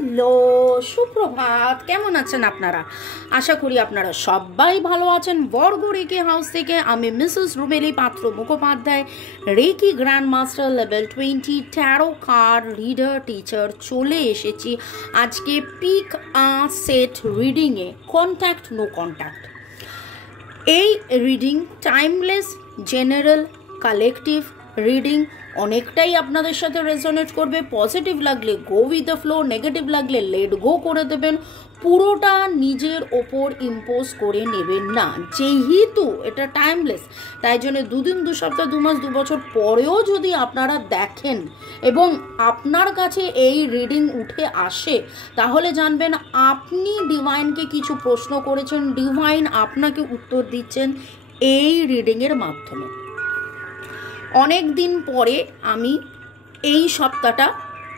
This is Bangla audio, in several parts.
হ্যালো, সুপ্রভাত। কেমন আছেন আপনারা? আশা করি আপনারা সবাই ভালো আছেন। বর্গ রেকি হাউস থেকে আমি Mrs Rubeli Patra Mukhopadhyay, reiki grand master level 20 tarot card reader teacher চলে এসেছি আজকে পিক আ সেট রিডিংয়ে, কন্ট্যাক্ট নো কন্ট্যাক্ট। এই reading timeless, general, collective reading. অনেকটাই আপনাদের সাথে রেজোনেট করবে। পজিটিভ লাগলে go with the flow, negative লাগলে লেট গো করে দেবেন। পুরোটা নিজের ওপর ইম্পোজ করে নেবেন না, যেহেতু এটা টাইমলেস। তাই জন্য 2 দিন, 2 সপ্তাহ, 2 মাস, 2 বছর পরেও যদি আপনারা দেখেন এবং আপনার কাছে এই রিডিং উঠে আসে, তাহলে জানবেন আপনি ডিভাইনকে কিছু প্রশ্ন করেছেন, ডিভাইন আপনাকে উত্তর দিচ্ছেন এই রিডিংয়ের মাধ্যমে। অনেক দিন পরে আমি এই সপ্তাহটা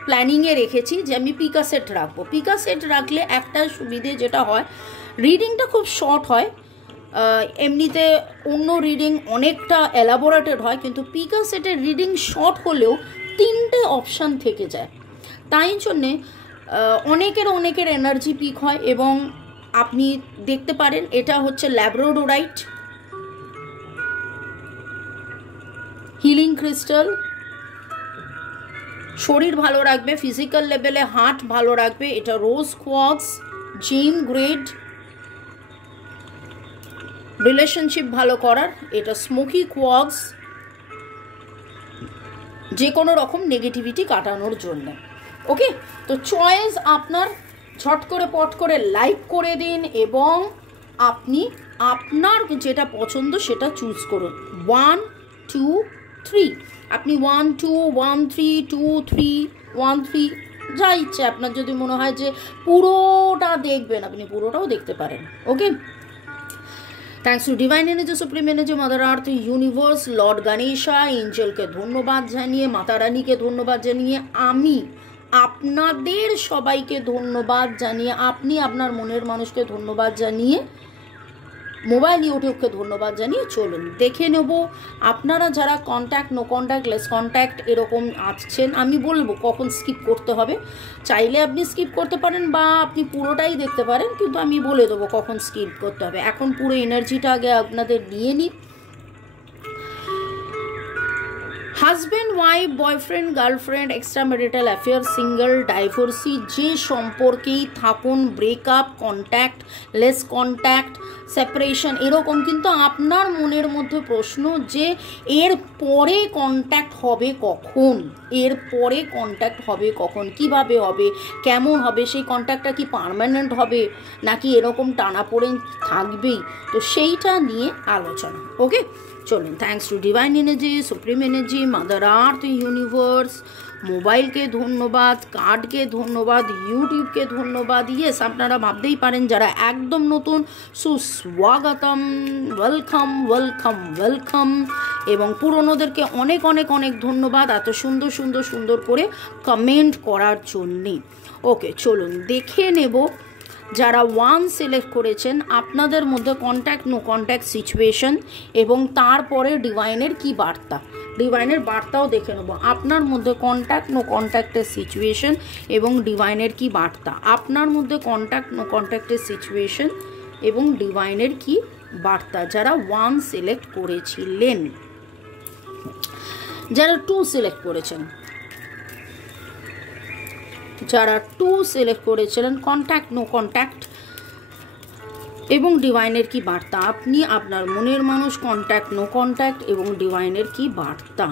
প্ল্যানিংয়ে রেখেছি যে আমি পিকা সেট রাখবো। পিকা সেট রাখলে একটা সুবিধে যেটা হয়, রিডিংটা খুব শর্ট হয়। এমনিতে অন্য রিডিং অনেকটা এলাবোরেটেড হয়, কিন্তু পিকা সেটের রিডিং শর্ট হলেও 3টে অপশান থেকে যায়। তাই জন্যে অনেকের এনার্জি পিক হয়। এবং আপনি দেখতে পারেন এটা হচ্ছে ল্যাব্রাডোরাইট হিলিং ক্রিস্টাল। শরীর ভালো রাখবে, ফিজিক্যাল লেভেলে হার্ট ভালো রাখবে। এটা রোজ কোয়ার্টজ, জিম গ্রেড, রিলেশনশিপ ভালো করার। এটা স্মোকি কোয়ার্টজ, যে কোনো রকম নেগেটিভিটি কাটানোর জন্য। ওকে, তো চয়েস আপনার। ঝট করে পট করে লাইক করে দিন এবং আপনি আপনার যেটা পছন্দ সেটা চুজ করুন। 1 2 3, আপনি 1 2 1 3 2 3 1 3 যা ইচ্ছে আপনার। যদি মনে হয় যে পুরোটা দেখবেন, আপনি পুরোটাও দেখতে পারেন। Okay, thanks to divine energy, supreme energy, mother earth, universe, lord Ganesha, এঞ্জেলকে ধন্যবাদ জানিয়ে, মাতা রানীকে ধন্যবাদ জানিয়ে, আমি আপনাদের সবাইকে ধন্যবাদ জানিয়ে, আপনি আপনার মনের মানুষকে ধন্যবাদ জানিয়ে, মোবাইল ইউটিউবকে ধন্যবাদ জানিয়ে চলুন দেখে নেব আপনারা যারা contact, no contact, less contact এরকম আছেন। আমি বলবো কখন স্কিপ করতে হবে। চাইলে আপনি স্কিপ করতে পারেন বা আপনি পুরোটাই দেখতে পারেন, কিন্তু আমি বলে দেবো কখন স্কিপ করতে হবে। এখন পুরো এনার্জিটা আগে আপনাদের নিয়ে নিই। Husband, wife, boyfriend, girlfriend, extra marital affair, single, divorcee, যে সম্পর্কেই থাকুন, breakup, contact, less contact, separation, এরকম। কিন্তু আপনার মনের মধ্যে প্রশ্ন যে এর পরে কন্ট্যাক্ট হবে কখন, এর পরে কন্ট্যাক্ট হবে কখন, কিভাবে হবে, কেমন হবে, সেই কন্ট্যাক্টটা কি পার্মানেন্ট হবে নাকি এরকম টানাপোড়েন থাকবেই, তো সেইটা নিয়ে আলোচনা। ওকে, চলুন। Thanks to divine energy, supreme energy, mother earth, universe, মোবাইলকে ধন্যবাদ, কার্ডকে ধন্যবাদ, ইউটিউবকে ধন্যবাদ। ইয়েস, আপনারা ভাবতেই পারেন যারা একদম নতুন, সুস্বাগতম, ওয়েলকাম ওয়েলকাম ওয়েলকাম। এবং পুরনোদেরকে অনেক অনেক অনেক ধন্যবাদ এত সুন্দর সুন্দর সুন্দর করে কমেন্ট করার জন্যে। ওকে, চলুন দেখে নেব যারা 1 সিলেক্ট করেছেন আপনাদের মধ্যে কন্ট্যাক্ট, নো কন্ট্যাক্ট সিচুয়েশন এবং তারপরে ডিভাইনের কি বার্তা। ডিভাইনের বার্তাও দেখে নেব। আপনার মধ্যে কন্ট্যাক্ট, নো কন্ট্যাক্টের সিচুয়েশন এবং ডিভাইনের কি বার্তা। আপনার মধ্যে কন্ট্যাক্ট, নো কন্ট্যাক্টের সিচুয়েশন এবং ডিভাইনের কি বার্তা যারা 1 সিলেক্ট করেছিলেন। যারা 2 সিলেক্ট করেছেন, যারা 2 সিলেক্ট করেছিলেন, কন্ট্যাক্ট, নো কন্ট্যাক্ট এবং ডিভাইনের কি বার্তা। আপনি আপনার মনের মানুষ, কন্ট্যাক্ট, নো কন্ট্যাক্ট এবং ডিভাইনের কি বার্তা।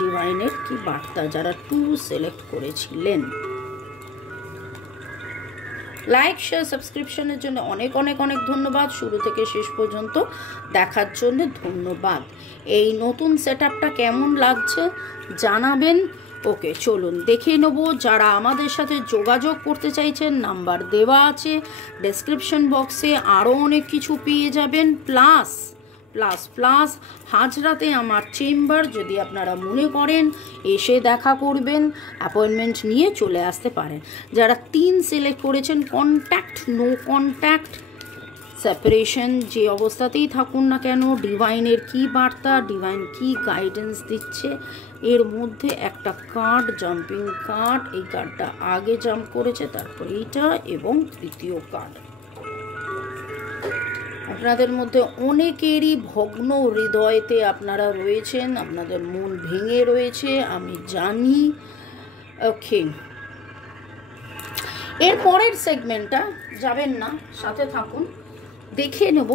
ডিভাইনের কি বার্তা যারা 2 সিলেক্ট করেছিলেন। লাইক, শেয়ার, সাবস্ক্রিপশনের জন্য অনেক অনেক অনেক ধন্যবাদ। শুরু থেকে শেষ পর্যন্ত দেখার জন্য ধন্যবাদ। এই নতুন সেটআপটা কেমন লাগছে জানাবেন। ওকে, চলুন দেখে নেব। যারা আমাদের সাথে যোগাযোগ করতে চাইছেন, নাম্বার দেওয়া আছে ডেসক্রিপশন বক্সে। আরও অনেক কিছু পেয়ে যাবেন। প্লাস প্লাস প্লাস হাজরাতে আমার চেম্বার, যদি আপনারা মনে করেন এসে দেখা করবেন, অ্যাপয়েন্টমেন্ট নিয়ে চলে আসতে পারেন। যারা 3 সিলেক্ট করেছেন, কন্ট্যাক্ট, নো কন্ট্যাক্ট, সেপারেশন যে অবস্থাতেই থাকুন না কেন, ডিভাইনের কি বার্তা, ডিভাইন কি গাইডেন্স দিচ্ছে, এর মধ্যে একটা কার্ড, জাম্পিং কার্ড, এই কার্ডটা আগে জাম্প করেছে, তারপর এইটা এবং তৃতীয় কার্ড। আপনাদের মধ্যে অনেকেরই ভগ্ন হৃদয়তে আপনারা রয়েছেন, আপনাদের মন ভেঙে রয়েছে, আমি জানি। ওকে, এর পরের সেগমেন্টটা যাবেন না, সাথে থাকুন, দেখে নেব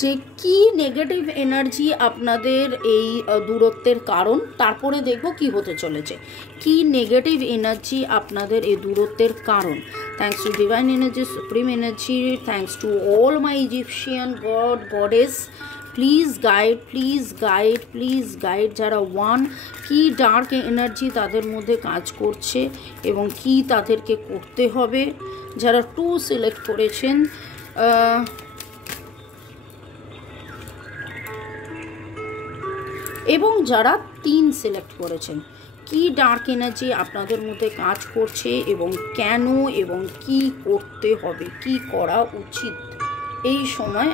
যে কি নেগেটিভ এনার্জি আপনাদের এই দূরত্বের কারণ, তারপরে দেখব কি হতে চলেছে, কি নেগেটিভ এনার্জি আপনাদের এই দূরত্বের কারণ। Thanks to divine energy, supreme energy, thanks to all my Egyptian god goddess, please guide, please guide, please guide. যারা ওয়ান, কি ডার্ক এনার্জি তাদের মধ্যে কাজ করছে এবং কি তাদেরকে করতে হবে। যারা টু সিলেক্ট করেছেন, এবং যারা 3 সিলেক্ট করেছেন, কি ডার্ক এনার্জি আপনাদের মধ্যে কাজ করছে এবং কেন, এবং কি করতে হবে, কি করা উচিত এই সময়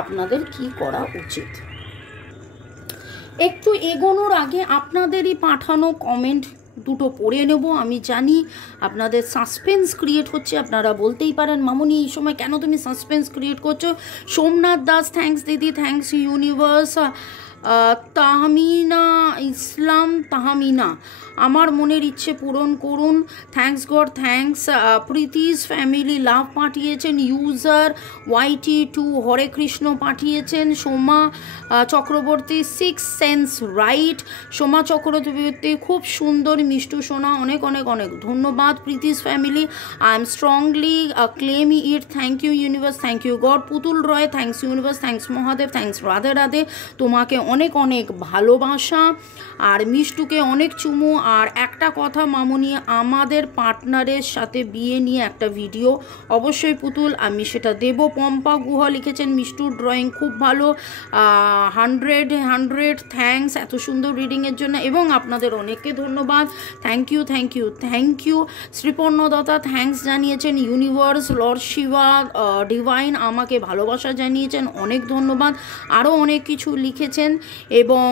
আপনাদের কি করা উচিত। একটু এগোনোর আগে আপনাদেরই পাঠানো কমেন্ট দুটো পড়ে নেব। আমি জানি আপনাদের সাসপেন্স ক্রিয়েট হচ্ছে, আপনারা বলতেই পারেন মামুনি এই সময় কেন তুমি সাসপেন্স ক্রিয়েট করছো। সোমনাথ দাস, থ্যাঙ্কস দিদি, থ্যাঙ্কস ইউনিভার্স। তাহমিনা ইসলাম, তাহমিনা, আমার মনের ইচ্ছে পূরণ করুন, thanks god, thanks. Pritis family love পাঠিয়েছেন, ইউজার YT2 হরে কৃষ্ণ পাঠিয়েছেন, সোমা চক্রবর্তী 6 সেন্স রাইট, সোমা চক্রবর্তী খুব সুন্দর মিষ্টু সোনা, অনেক অনেক অনেক ধন্যবাদ। Pritis family, I am strongly claim it, thank you universe, thank you god. Putul Roy, thanks universe, thanks Mahadev, thanks Radhe Radhe, তোমাকে অনেক অনেক ভালোবাসা, আর মিষ্টুকে অনেক চুমু। আর একটা কথা মামুনি, আমাদের পার্টনারের সাথে বিয়ে নিয়ে একটা ভিডিও অবশ্যই পুতুল আমি সেটা দেব। পম্পা গুহা লিখেছেন মিষ্টুর ড্রয়িং খুব ভালো, 100 থ্যাঙ্কস এত সুন্দর রিডিংয়ের জন্য, এবং আপনাদের অনেককে ধন্যবাদ, thank you thank you thank you. Sriparna Dutta thanks জানিয়েছেন, ইউনিভার্স, লর্ড শিবা, ডিভাইন আমাকে ভালোবাসা জানিয়েছেন, অনেক ধন্যবাদ। আরও অনেক কিছু লিখেছেন এবং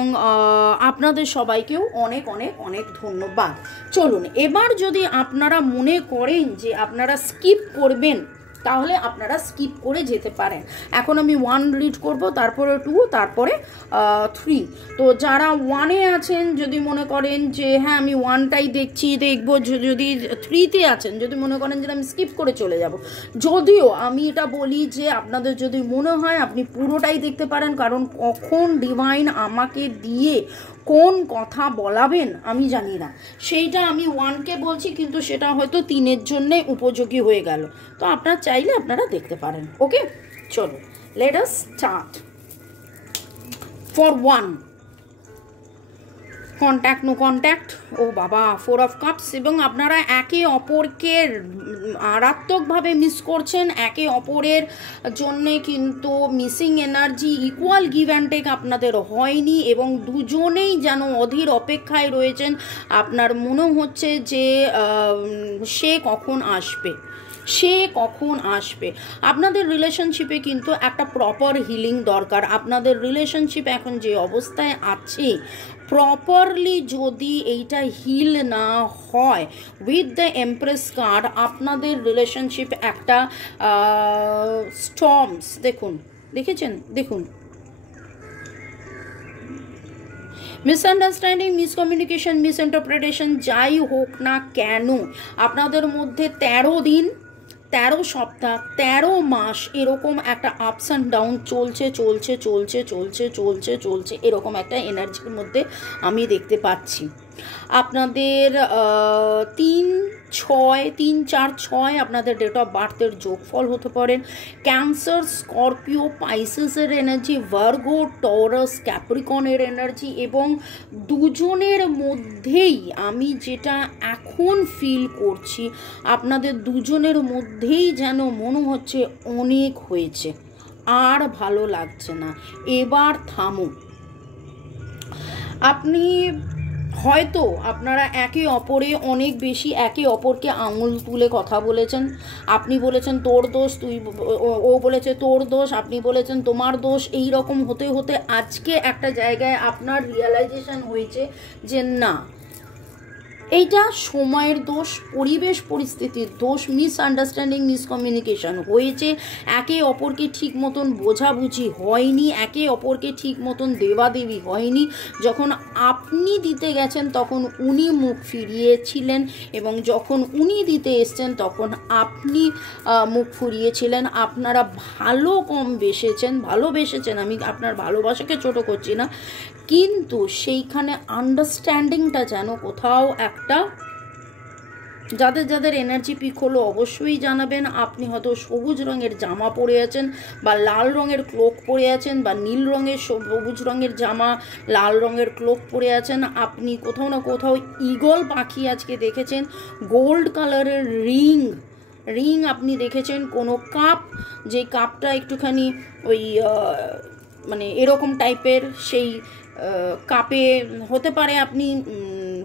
আপনাদের সবাইকেও অনেক অনেক অনেক ধন্যবাদ। চলুন, এবার যদি আপনারা মনে করেন যে আপনারা স্কিপ করবেন, তাহলে আপনারা স্কিপ করে যেতে পারেন। এখন আমি 1 রিড করব, তারপরে 2, তারপরে 3। তো যারা 1-এ আছেন, যদি মনে করেন যে হ্যাঁ আমি 1টাই দেখবো, যদি 3-তে আছেন, যদি মনে করেন যে আমি স্কিপ করে চলে যাব, যদিও আমি এটা বলি যে আপনাদের যদি মনে হয় আপনি পুরোটাই দেখতে পারেন, কারণ কখন ডিভাইন আমাকে দিয়ে কোন কথা বলাবেন আমি জানি না, সেইটা আমি 1কে বলছি, কিন্তু সেটা হয়তো 3-এর জন্যে উপযোগী হয়ে গেল। তো আপনারা চাইলে আপনারা দেখতে পারেন। ওকে, চলো, let us start. For 1, contact, no contact, ও বাবা, 4 অফ কাপস, এবং আপনারা একে অপরকে মারাত্মকভাবে মিস করছেন, একে অপরের জন্যে কিন্তু missing energy, equal give and take আপনাদের হয়নি, এবং দুজনেই যেন অধীর অপেক্ষায় রয়েছেন। আপনার মনে হচ্ছে যে সে কখন আসবে। আপনাদের রিলেশনশিপে কিন্তু একটা প্রপার হিলিং দরকার। আপনাদের রিলেশনশিপ এখন যে অবস্থায় আছে, প্রপারলি যদি এইটা হিল না হয়, উইথ দ্য এমপ্রেস কার্ড আপনাদের রিলেশনশিপ একটা স্টর্মস, দেখুন মিসআন্ডারস্ট্যান্ডিং, মিসকমিউনিকেশন, মিসইন্টারপ্রিটেশন যাই হোক না কেন, আপনাদের মধ্যে 13 দিন, 13 সপ্তাহ, 13 মাস এরকম একটা আপস অ্যান্ড ডাউন চলছে, এরকম একটা এনার্জির মধ্যে আমি দেখতে পাচ্ছি। আপনাদের 3, 4, 6 আপনাদের ডেট অফ বার্থের যোগফল হতে পারেন। ক্যান্সার, স্করপিও, পাইসেসের এনার্জি, ভার্গো, টরাস, ক্যাপ্রিকনের এনার্জি, এবং দুজনের মধ্যেই আমি যেটা এখন ফিল করছি, আপনাদের দুজনের মধ্যেই যেন মনে হচ্ছে অনেক হয়েছে, আর ভালো লাগছে না, এবার থামো। আপনি হয়তো আপনারা একে অপরে অনেক বেশি একে অপরকে আঙুল তুলে কথা বলেছেন। আপনি বলেছেন তোর দোষ, ও বলেছে তোর দোষ, আপনি বলেছেন তোমার দোষ। এই রকম হতে হতে আজকে একটা জায়গায় আপনার রিয়েলাইজেশন হয়েছে যে না, এইটা সময়ের দোষ, পরিবেশ পরিস্থিতির দোষ, মিসআন্ডারস্ট্যান্ডিং, মিসকমিউনিকেশন হয়েছে, একে অপরকে ঠিক মতন বোঝাবুঝি হয়নি, একে অপরকে ঠিক মতন দেবাদেবী হয়নি। যখন আপনি দিতে গেছেন তখন উনি মুখ ফিরিয়েছিলেন, এবং যখন উনি দিতে এসছেন তখন আপনি মুখ ফুরিয়েছিলেন। আপনারা ভালোবেসেছেন, আমি আপনার ভালোবাসাকে ছোট করছি না, কিন্তু সেইখানে আন্ডারস্ট্যান্ডিংটা যেন কোথাও একটা, যাদের যাদের এনার্জি পিক হলো অবশ্যই জানাবেন। আপনি হয়তো সবুজ রঙের জামা পরে আছেন, বা লাল রঙের ক্লোক পরে আছেন, বা নীল রঙের সবুজ রঙের জামা লাল রঙের ক্লোক পরে আছেন। আপনি কোথাও না কোথাও ঈগল পাখি আজকে দেখেছেন, গোল্ড কালারের রিং আপনি দেখেছেন, কোনো কাপ, যে কাপটা একটুখানি ওই মানে এরকম টাইপের, সেই কাপে হতে পারে আপনি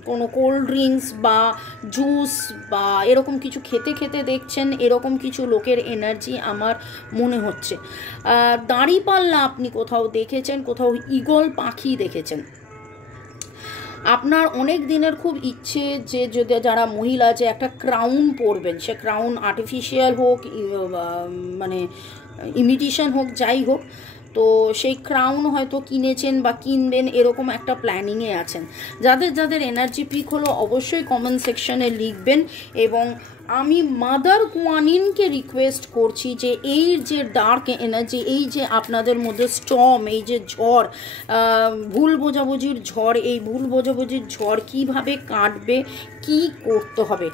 কোনো কোল্ড ড্রিঙ্কস বা জুস বা এরকম কিছু খেতে খেতে দেখছেন। এরকম কিছু লোকের এনার্জি আমার মনে হচ্ছে। দাঁড়িপাল্লা আপনি কোথাও দেখেছেন, কোথাও ঈগল পাখি দেখেছেন। আপনার অনেক দিনের খুব ইচ্ছে যে যদি যারা মহিলা যে একটা ক্রাউন পরবেন, সে ক্রাউন আর্টিফিশিয়াল হোক, মানে ইমিটেশন হোক, যাই হোক, তো সেই ক্রাউন হয়তো কিনেছেন বা কিনবেন, এরকম একটা প্ল্যানিংয়ে আছেন। যাদের যাদের এনার্জি পিক হলো অবশ্যই কমেন্ট সেকশনে লিখবেন। এবং আমি মাদার কুয়ানিনকে রিকোয়েস্ট করছি যে এই যে ডার্ক এনার্জি, এই যে আপনাদের মধ্যে স্টর্ম, এই যে ঝড়, ভুল বোঝাবুঝির ঝড়, এই ভুল বোঝাবুঝির ঝড় কিভাবে কাটবে, কি করতে হবে,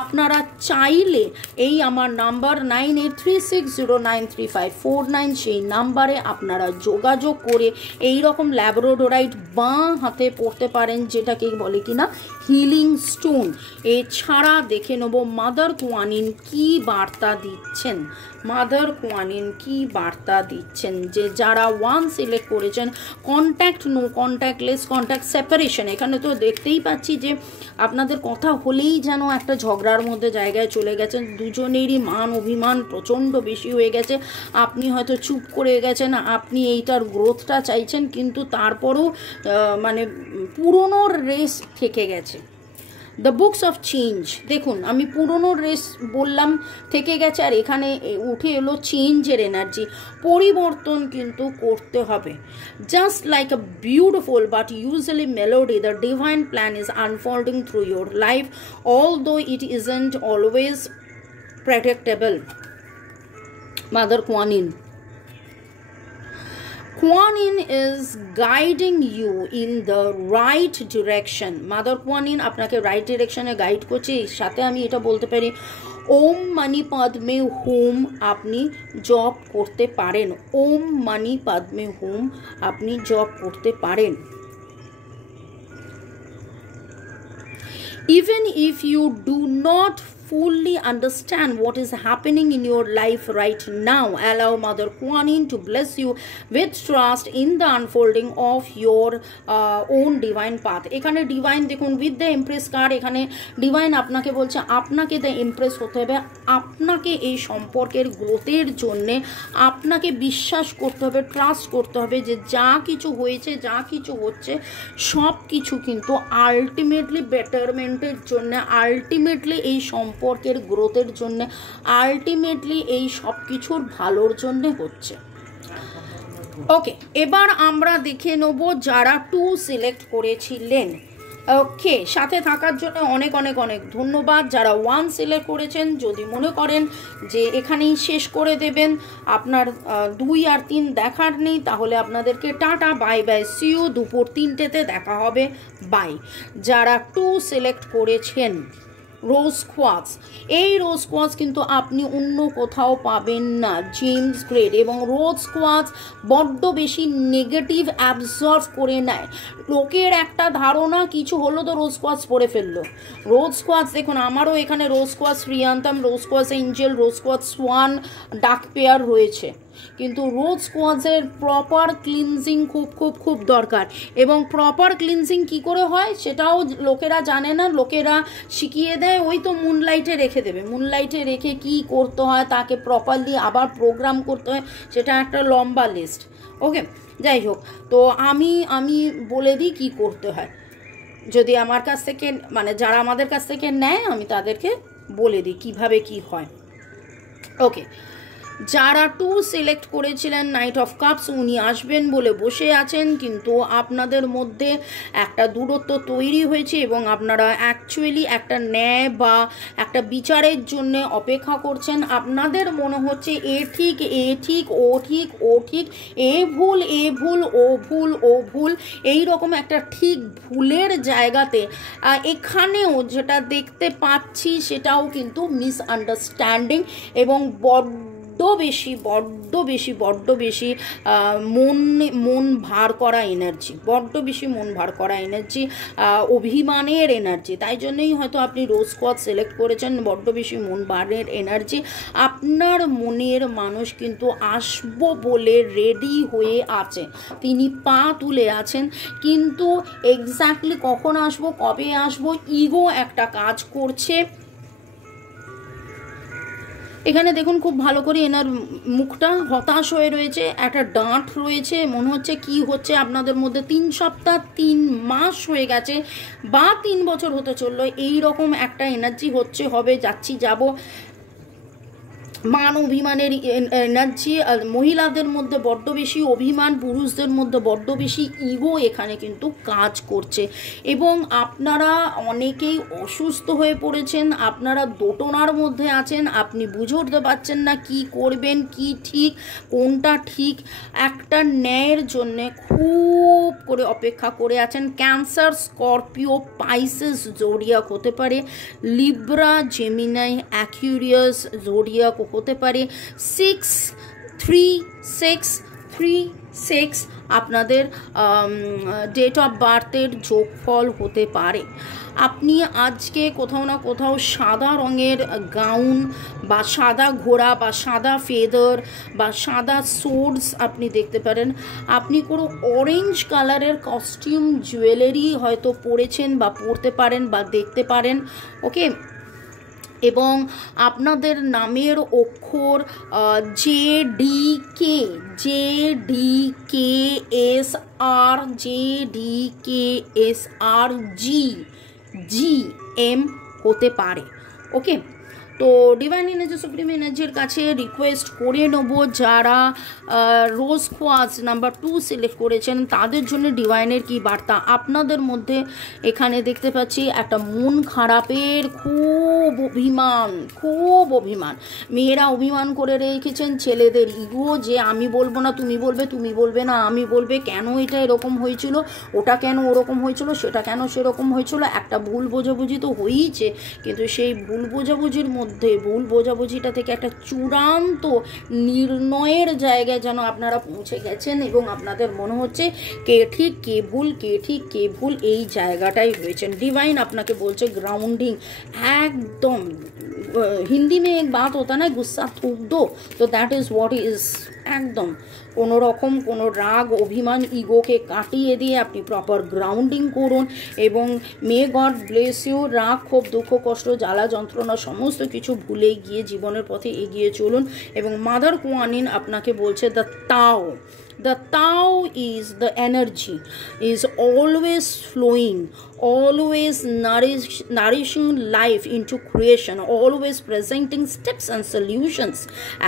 আপনারা চাইলে এই আমার নাম্বার 9836093549, সেই নাম্বারে আপনারা যোগাযোগ করে এই রকম ল্যাব্রাডোরাইট বাঁ হাতে পড়তে পারেন, যেটাকে বলে কিনা হিলিং স্টোন। এছাড়া দেখে নেব মাদার কুয়ানিন কি বার্তা দিচ্ছেন, মাদার কুয়ানিন কি বার্তা দিচ্ছেন। যে যারা 1 সিলেক্ট করেছেন, contact, no contact, less contact, separation, এখানে তো দেখতেই পাচ্ছি যে আপনাদের কথা হলেই যেন একটা ঝগড়ার মধ্যে জায়গায় চলে গেছেন, দুজনেরই মান অভিমান প্রচণ্ড বেশি হয়ে গেছে। আপনি হয়তো চুপ করে গেছেন, আপনি এইটার গ্রোথটা চাইছেন, কিন্তু তারপরেও মানে পুরনোর রেস থেকে গেছে। দ্য বুকস অফ চেঞ্জ, দেখুন আমি পুরনোর রেস বললাম থেকে গেছে, আর এখানে উঠে এলো চেঞ্জের এনার্জি, পরিবর্তন কিন্তু করতে হবে। Just like a beautiful but usually melody, the divine plan is unfolding through your life, although it isn't always predictable. Mother Kuan Yin, Kuan-Yin is guiding you in the right direction. Mother Kuan Yin আপনাকে রাইট ডিরেকশনে গাইড করছে। সাথে আমি এটা বলতে পারি, ওম মানি পদ্মে হুম আপনি জপ করতে পারেন, ওম মানি পদ্মে হুম আপনি জপ করতে পারেন। Even if you do not fully understand what is happening in your life right now, allow Mother Kuan-Yin to bless you with trust in the unfolding of your own divine path. এখানে ডিভাইন দেখুন উইথ দ্য এমপ্রেস কার্ড, এখানে ডিভাইন আপনাকে বলছে আপনাকে দ্য এমপ্রেস হতে হবে, আপনাকে এই সম্পর্কের গ্রোথের জন্যে আপনাকে বিশ্বাস করতে হবে, ট্রাস্ট করতে হবে যে যা কিছু হয়েছে, যা কিছু হচ্ছে, সব কিছু কিন্তু আলটিমেটলি বেটারমেন্টের জন্য, আলটিমেটলি এই সম্পর্কের গ্রোথের জন্য, আলটিমেটলি এই সব কিছুর ভালোর জন্য হচ্ছে। ওকে, এবার আমরা দেখে নেব যারা 2 সিলেক্ট করেছিলেন। ওকে, সাথে থাকার জন্য অনেক অনেক অনেক ধন্যবাদ। যারা 1 সিলেক্ট করেছেন, যদি মনে করেন যে এখানেই শেষ করে দেবেন, আপনার 2 আর 3 দেখার নেই, তাহলে আপনাদেরকে টাটা, বাই বাই, সিইউ, দুপুর 3টেতে দেখা হবে, বাই। যারা 2 সিলেক্ট করেছেন, রোজ কোয়ার্টজ, এই রোজ কোয়ার্টজ কিন্তু আপনি অন্য কোথাও পাবেন না, জেমস গ্রেড। এবং রোজ কোয়ার্টজ বড্ড বেশি নেগেটিভ অ্যাবজর্ভ করে নেয়, লোকের একটা ধারণা কিছু হলো তো রোজ কোয়ার্টজ পরে ফেললো। রোজ কোয়ার্টজ দেখুন, আমারও এখানে রোজ কোয়ার্টজ ফ্রিয়ান্থাম, রোজ কোয়ার্টজ এঞ্জেল, রোজ কোয়ার্টজ সোয়ান, ডার্ক পেয়ার রয়েছে, কিন্তু রোজ কোয়ার্টজের প্রপার ক্লিনজিং খুব খুব খুব দরকার। এবং প্রপার ক্লিনজিং কি করে হয় সেটাও লোকেরা জানে না, লোকেরা শিখিয়ে দেয়, ওই তো মুনলাইটে রেখে দেবে, মুনলাইটে রেখে কি করতে হয় তাকে প্রপারলি আবার প্রোগ্রাম করতে হয়, সেটা একটা লম্বা লিস্ট। ওকে, যাই হোক, তো আমি বলে দিই কি করতে হয়। যদি আমার কাছ থেকে মানে যারা আমাদের কাছ থেকে নেয় আমি তাদেরকে বলে দিই কিভাবে কি হয়। ওকে, যারা 2 সিলেক্ট করেছিলেন নাইট অফ কাপস, উনি আসবেন বলে বসে আছেন, কিন্তু আপনাদের মধ্যে একটা দূরত্ব তৈরি হয়েছে এবং আপনারা অ্যাকচুয়ালি একটা ন্যায় বা একটা বিচারের জন্য অপেক্ষা করছেন। আপনাদের মনে হচ্ছে এ ঠিক, এ ঠিক, ও ঠিক, ও ঠিক, এ ভুল, এ ভুল, ও ভুল, ও ভুল, এই রকম একটা ঠিক ভুলের জায়গাতে এখানেও যেটা দেখতে পাচ্ছি সেটাও কিন্তু মিসআন্ডারস্ট্যান্ডিং এবং বড্ড বেশি মন ভার করা এনার্জি, অভিমানের এনার্জি। তাই জন্যই হয়তো আপনি রোজ কোয়ার্টজ সিলেক্ট করেছেন, বড্ড বেশি মন ভারের এনার্জি। আপনার মনের মানুষ কিন্তু আসবো বলে রেডি হয়ে আছে, তিনি পা তুলে আছেন, কিন্তু এক্স্যাক্টলি কখন আসবো, কবে আসবো, ইগো একটা কাজ করছে। এখানে দেখুন খুব ভালো করে এনার মুখটা হতাশ হয়ে রয়েছে, একটা ডাঁট রয়েছে, মনে হচ্ছে কি হচ্ছে আপনাদের মধ্যে 3 সপ্তাহ 3 মাস হয়ে গেছে বা 3 বছর হতে চললো, এই রকম একটা এনার্জি হচ্ছে, হবে, যাচ্ছি, যাব, মান অভিমানের এনার্জি। মহিলাদের মধ্যে বড্ড বেশি অভিমান, পুরুষদের মধ্যে বড্ড বেশি ইগো এখানে কিন্তু কাজ করছে। এবং আপনারা অনেকেই অসুস্থ হয়ে পড়েছেন, আপনারা দোটনার মধ্যে আছেন, আপনি বুঝে উঠতে পারছেন না কি করবেন, কি ঠিক, কোনটা ঠিক, একটা ন্যায়ের জন্যে খুব করে অপেক্ষা করে আছেন। ক্যান্সার, স্করপিও, পাইসেস জোডিয়াক হতে পারে, লিব্রা, জেমিনাই, অ্যাকুয়ারিয়াস জোডিয়াক হতে পারে। 63636 আপনাদের ডেট অফ বার্থের যোগফল হতে পারে। আপনি আজকে কোথাও না কোথাও সাদা রঙের গাউন বা সাদা ঘোড়া বা সাদা ফেদার বা সাদা সোর্স আপনি দেখতে পারেন। আপনি কোনো অরেঞ্জ কালারের কস্টিউম জুয়েলারি হয়তো পরেছেন বা পরতে পারেন বা দেখতে পারেন। ওকে, এবং আপনাদের নামের অক্ষর JDKSR হতে পারে। ওকে, তো ডিভাইন এনার্জি, সুপ্রিম এনার্জির কাছে রিকোয়েস্ট করে নেব, যারা রোজ কোয়ার্টজ নাম্বার 2 সিলেক্ট করেছেন তাদের জন্য ডিভাইনের কি বার্তা। আপনাদের মধ্যে এখানে দেখতে পাচ্ছি একটা মন খারাপের খুব অভিমান, মেয়েরা অভিমান করে রেখেছেন, ছেলেদের ইগো, যে আমি বলবো না তুমি বলবে, তুমি বলবে না আমি বলবে, কেন এটা এরকম হয়েছিল, ওটা কেন ওরকম হয়েছিল, সেটা কেন সেরকম হয়েছিল, একটা ভুল বোঝাবুঝি তো হয়েইছে, কিন্তু সেই ভুল বোঝাবুঝিটা থেকে একটা চূড়ান্ত নির্ণয়ের জায়গায় যেন আপনারা পৌঁছে গেছেন এবং আপনাদের মনে হচ্ছে কে ঠিক কে ভুল, কে ঠিক কে ভুল, এই জায়গাটাই রয়েছেন। डिवाइन আপনাকে বলছে ग्राउंडिंग एकदम। हिंदी में एक बात होता है ना, गुस्सा थूक दो, तो दैट इज़ व्हाट इज़ एकदम কোনো রকম কোনো রাগ অভিমান ইগোকে কাটিয়ে দিয়ে আপনি প্রপার গ্রাউন্ডিং করুন এবং মে গড ব্লেস ইউ। রাগ, ক্ষোভ, দুঃখ, কষ্ট, জ্বালা, যন্ত্রণা সমস্ত কিছু ভুলে গিয়ে জীবনের পথে এগিয়ে চলুন। এবং মাদার কুয়ানিন আপনাকে বলছে the Tao is the energy, is always flowing, always nourishing life into creation, always presenting steps and solutions,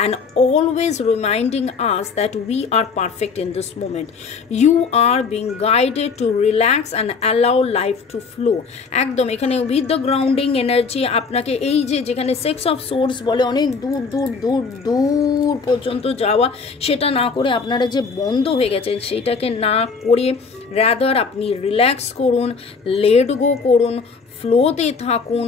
and always reminding us that we are perfect in this moment. You are being guided to relax and allow life to flow. একদম এখানে with the grounding energy আপনাকে এই যেখানে সেক্স অফ সোর্স বলে অনেক দূর দূর দূর দূর পর্যন্ত যাওয়া, সেটা না করে আপনারা যে বন্ধ হয়ে গেছেন সেইটাকে না করে রাদার আপনি রিল্যাক্স করুন, লেট গো করুন, ফ্লোতে থাকুন,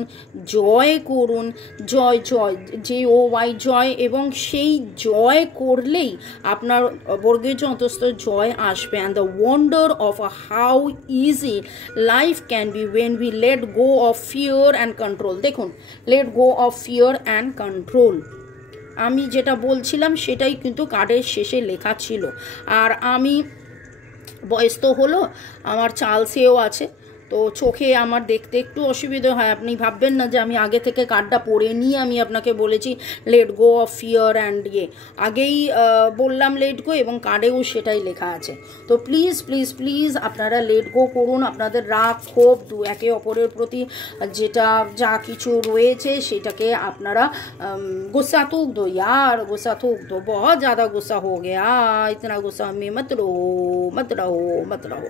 জয় করুন, জয় জয় JOY জয়। এবং সেই জয় করলেই করলেই আপনার বর্গীয় অন্তস্থ জয় আসবে। And the wonder of how easy life can be when we let go of fear and control. দেখুন, let go of fear and control, আমি যেটা বলছিলাম সেটাই কিন্তু কার্ডের শেষে লেখা ছিল। আর আমি বয়স তো হলো, আমার চালসেও আছে, তো চোখে আমার দেখতে একটু অসুবিধা হয়। আপনি ভাববেন না যে আমি আগে থেকে কার্ডটা পড়ে নিয়ে আমি আপনাকে বলেছি late go of fear and আগেই বললাম লেট গো, এবং কার্ডেও সেটাই লেখা আছে। তো প্লিজ প্লিজ প্লিজ আপনারা লেট গো করুন। আপনাদের রাগ ক্ষোভ একে অপরের প্রতি যেটা যা কিছু রয়েছে সেটাকে আপনারা गुस्सा थूक दो यार, गुस्सा थूक दो, बहुत ज़्यादा गुस्सा हो गया, इतना गुस्सा में मत रहो मत रहो मत रहो।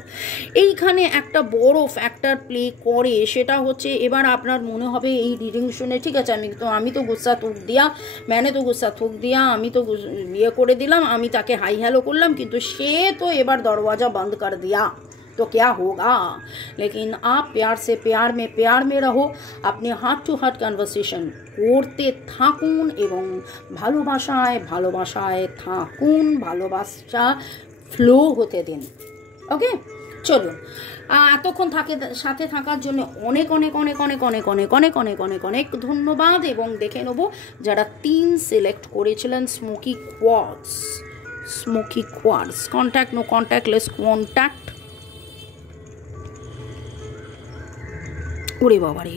এইখানে একটা বড় ফ্যাক্টর প্লে করে, সেটা হচ্ছে এবার আপনার মনে হবে এই রিডিং শুনে ঠিক আছে আমি তো গুসা থুক দিয়া, मैंने तो गुस्सा थूक दिया, আমি তো ইয়ে করে দিলাম, আমি তাকে হাই হ্যালো করলাম, কিন্তু সে তো এবার দরওয়াজা বন্ধ कर दिया, तो क्या होगा। लेकिन आप प्यार से प्यार में रहो, अपने हार्ट टू हार्ट कन्वर्सेशन করতে থাকুন এবং ভালোবাসায় থাকুন, ভালোবাসা ফ্লো হতে দিন। ওকে, চলুন। এতক্ষণ সাথে থাকার জন্য অনেক অনেক অনেক অনেক অনেক অনেক অনেক অনেক অনেক অনেক ধন্যবাদ। এবং দেখে নেব যারা 3 সিলেক্ট করেছিলেন smoky quartz, contact no contact less contact. ওরে বাবারে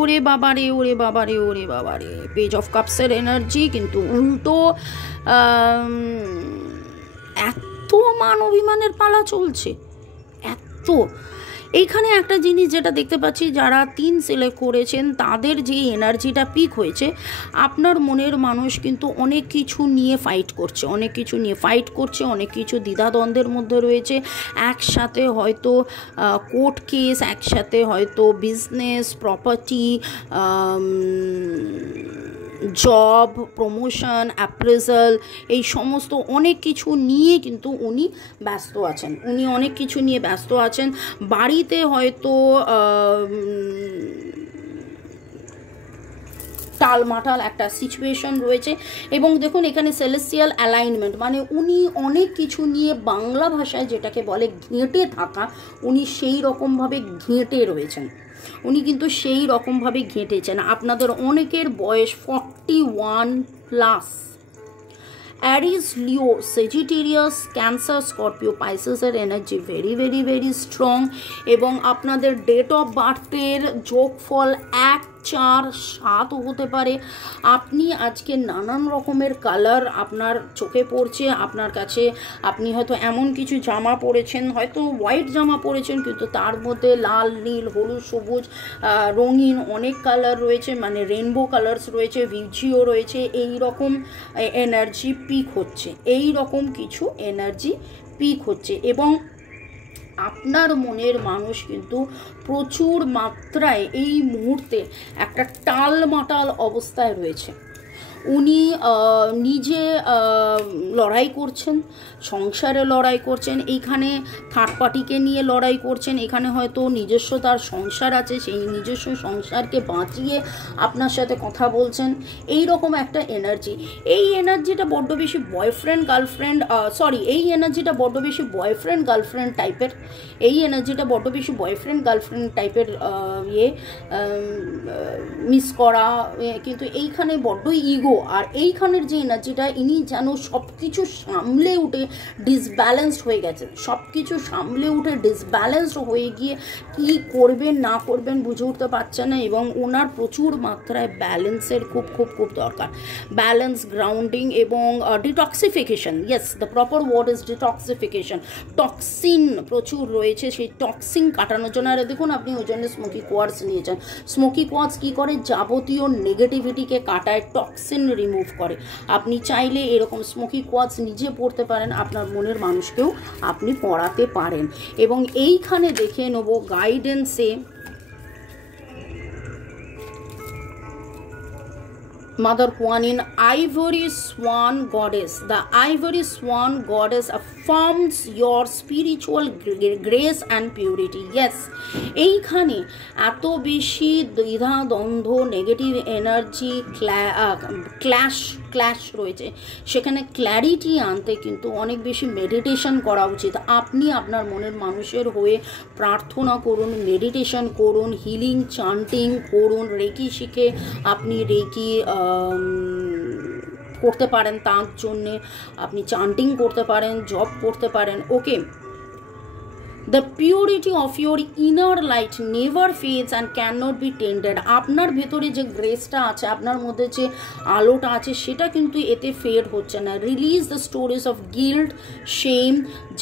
ওরে বাবারে ওরে বাবারে ওরে বাবারে, পেজ অফ কাপসের এনার্জি কিন্তু উল্টো। এত মান অভিমানের পালা চলছে, এত। এইখানে একটা জিনিস যেটা দেখতে পাচ্ছি, যারা 3 সিলেক্ট করেছেন তাদের যে এনার্জিটা পিক হয়েছে, আপনার মনের মানুষ কিন্তু অনেক কিছু নিয়ে ফাইট করছে, অনেক কিছু দ্বিধাদ্বন্দ্বের মধ্যে রয়েছে। একসাথে হয়তো কোর্ট কেস, একসাথে হয়তো business, property, job, promotion, appraisal, এই সমস্ত অনেক কিছু নিয়ে কিন্তু উনি অনেক কিছু নিয়ে ব্যস্ত আছেন। বাড়িতে হয়তো টালমাটাল একটা সিচুয়েশন রয়েছে। এবং দেখুন এখানে সেলেস্টিয়াল অ্যালাইনমেন্ট, মানে উনি অনেক কিছু নিয়ে, বাংলা ভাষায় যেটাকে বলে ঘেঁটে থাকা, উনি সেই রকমভাবে ঘেঁটে রয়েছেন, উনি কিন্তু সেই রকমভাবে ঘেঁটেছেন। আপনাদের অনেকের বয়স 41+। Aries, leo, sagittarius, cancer, scorpio, পাইসেসের energy very very very strong. এবং আপনাদের ডেট অফ বার্থের যোগফল 1, 4, 7 হতে পারে। আপনি আজকে নানান রকমের কালার আপনার চোখে পড়ছে, আপনার কাছে আপনি হয়তো এমন কিছু জামা পরেছেন, হয়তো হোয়াইট জামা পরেছেন, কিন্তু তার মধ্যে লাল, নীল, হলুদ, সবুজ, রঙিন অনেক কালার রয়েছে, মানে রেনবো কালার্স রয়েছে, ভিজিও রয়েছে। এই রকম এনার্জি পিক হচ্ছে, এই রকম কিছু এনার্জি পিক হচ্ছে। এবং আপনার মনের মানুষ কিন্তু প্রচুর মাত্রায় এই মুহূর্তে একটা টালমাটাল অবস্থায় রয়েছে। উনি নিজে লড়াই করছেন, সংসারে লড়াই করছেন, এইখানে থার্ড পার্টিকে নিয়ে লড়াই করছেন। এখানে হয়তো নিজস্ব তার সংসার আছে, সেই নিজস্ব সংসারকে বাঁচিয়ে আপনার সাথে কথা বলছেন, এই রকম একটা এনার্জি। এই এনার্জিটা বড্ড বেশি বয়ফ্রেন্ড গার্লফ্রেন্ড টাইপের, মিস করা, কিন্তু এইখানে বড্ড ইগো। আর এইখানের যে এনার্জিটা, ইনি যেন সব কিছু সামলে উঠে ডিসব্যালেন্সড হয়ে গেছেন, ডিসব্যালেন্সড হয়ে গিয়ে কি করবেন না করবেন বুঝে উঠতে পারছেন না। এবং ওনার প্রচুর মাত্রায় ব্যালেন্সের খুব খুব খুব দরকার, ব্যালেন্স, গ্রাউন্ডিং এবং detoxification. Yes, the proper word is detoxification. Toxin প্রচুর রয়েছে, সেই টক্সিন কাটানোর জন্য। আর দেখুন আপনি ওই জন্য স্মোকি কোয়ার্টস নিয়েছেন। স্মোকি কোয়ার্টস কী করে? যাবতীয় নেগেটিভিটিকে কাটায়, টক্সিন রিমুভ করে। আপনি চাইলে এরকম স্মোকি কোয়ার্টস নিজে পড়তে পারেন, আপনার মনের মানুষকেও আপনি পড়াতে পারেন। এবং এইখানে দেখে নেব গাইডেন্সে Mother Kuan-Yin, Ivory Swan Goddess. The Ivory Swan Goddess affirms your spiritual grace and purity. Yes, এইখানে এত বেশি দ্বিধা দ্বন্দ্ব, নেগেটিভ এনার্জি ক্ল্যাশ ক্ল্যাশ রয়েছে, সেখানে ক্ল্যারিটি আনতে কিন্তু অনেক বেশি মেডিটেশন করা উচিত। আপনি আপনার মনের মানুষের হয়ে প্রার্থনা করুন, মেডিটেশন করুন, হিলিং চান্টিং করুন, রেকি শিখে আপনি রেকি করতে পারেন, তার জন্যে আপনি চান্টিং করতে পারেন, জব করতে পারেন। ওকে, The purity of your inner light never fades and cannot be tainted. আপনার ভেতরে যে গ্রেসটা আছে, আপনার মধ্যে যে আলোটা আছে, সেটা কিন্তু এতে ফেড হচ্ছে না। Release the stories of guilt, shame,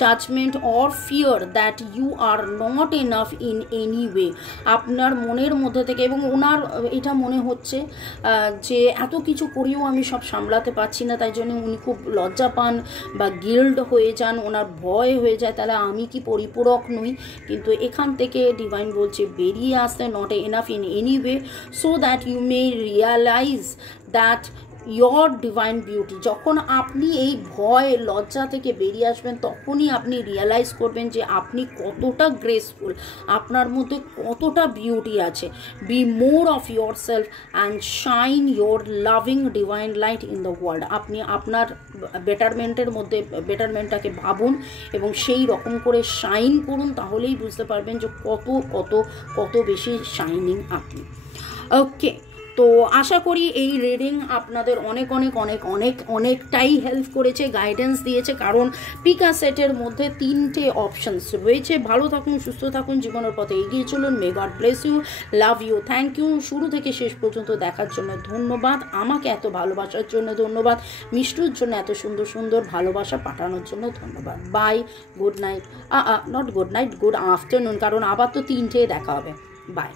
judgement or fear that you are not enough in any way. আপনার মনের মধ্যে থেকে, এবং ওনার এটা মনে হচ্ছে যে এত কিছু করেও আমি সব সামলাতে পারছি না, তাই জন্য উনি খুব লজ্জা পান বা গিল্ড হয়ে যান, ওনার ভয় হয়ে যায়, তাহলে আমি কি পরিপূরক নই। কিন্তু এখান থেকে ডিভাইন বলছে বেরিয়ে আসতে, not enough in any way, so that you may realize that your divine beauty. যখন আপনি এই ভয় লজ্জা থেকে বেরিয়ে আসবেন, তখনই আপনি রিয়ালাইজ করবেন যে আপনি কতটা গ্রেসফুল, আপনার মধ্যে কতটা বিউটি আছে। Be more of your self and shine your loving divine light in the world. আপনি আপনার বেটারমেন্টের মধ্যে বেটারমেন্টটাকে ভাবুন এবং সেই রকম করে শাইন করুন, তাহলেই বুঝতে পারবেন যে কত কত কত বেশি শাইনিং আপনি। ওকে, তো আশা করি এই রিডিং আপনাদের অনেক অনেক অনেক অনেক অনেকটাই হেল্প করেছে, গাইডেন্স দিয়েছে, কারণ পিকা সেটের মধ্যে 3টে অপশানস রয়েছে। ভালো থাকুন, সুস্থ থাকুন, জীবনের পথে এগিয়ে চলুন। May god bless you, love you, thank you. শুরু থেকে শেষ পর্যন্ত দেখার জন্য ধন্যবাদ, আমাকে এত ভালোবাসার জন্য ধন্যবাদ, মিষ্টুর জন্য এত সুন্দর সুন্দর ভালোবাসা পাঠানোর জন্য ধন্যবাদ। Bye, good night, not good night, good afternoon, কারণ আবার তো 3টে দেখা হবে। বাই।